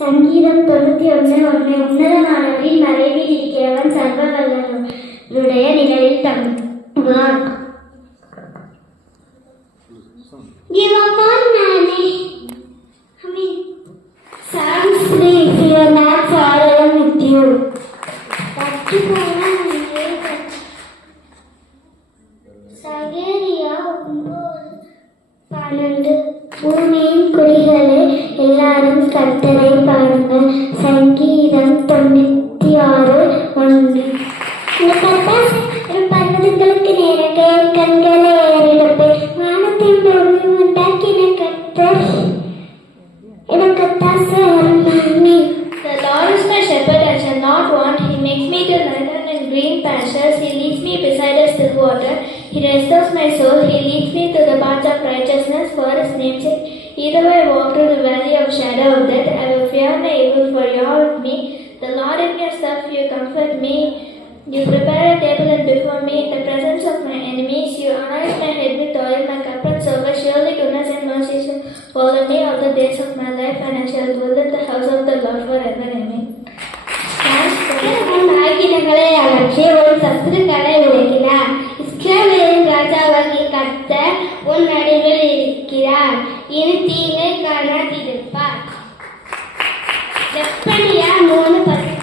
சங்கீதம் 91:1 உன்னத நாளவரின் மறைவில் இருக்கிறவன் சர்வ வல்லவருடைய நிழலில் தங்குவான். Give up on money. Sounds free if you are not far along with you. சகேரியா 9:12 பூமியின் குடிகளே எல்லாரும் கர்த்தரை பாடுங்கள். சங்கீதம் 96:1 பர்வதங்களுக்கு நேராக என் கண்களை ஏறெடுப்பேன். வானத்தையும் பூமியும் உண்டாக்கின கர்த்தர் எனக்கு ஒத்தாசை வருமானி. The Lord is my shepherd, I shall not want. He makes me to lie down in green pastures. He leads me beside the still water. He restores my soul. He leads me to the paths of righteousness for His name's sake. Either I walk through the valley of shadow of death, I will fear no evil, for You are with me. The Lord in Your staff, You comfort me. You prepare a table before me in the presence of my enemies. You anoint my head with oil, my cup runs over. Surely goodness and mercy shall follow me all the days of my life, and I shall dwell in the house of the Lord forever. Amen. ஆகினங்களை அகற்றி ஒரு சத்துருக்களை விளக்கினார். இஸ்ரவேலின் ராஜாவாகிய கர்த்தர் உன் நடுவில் இருக்கிறார். இனி தீங்கை காணாதிருப்பார். எப்படியா 3:10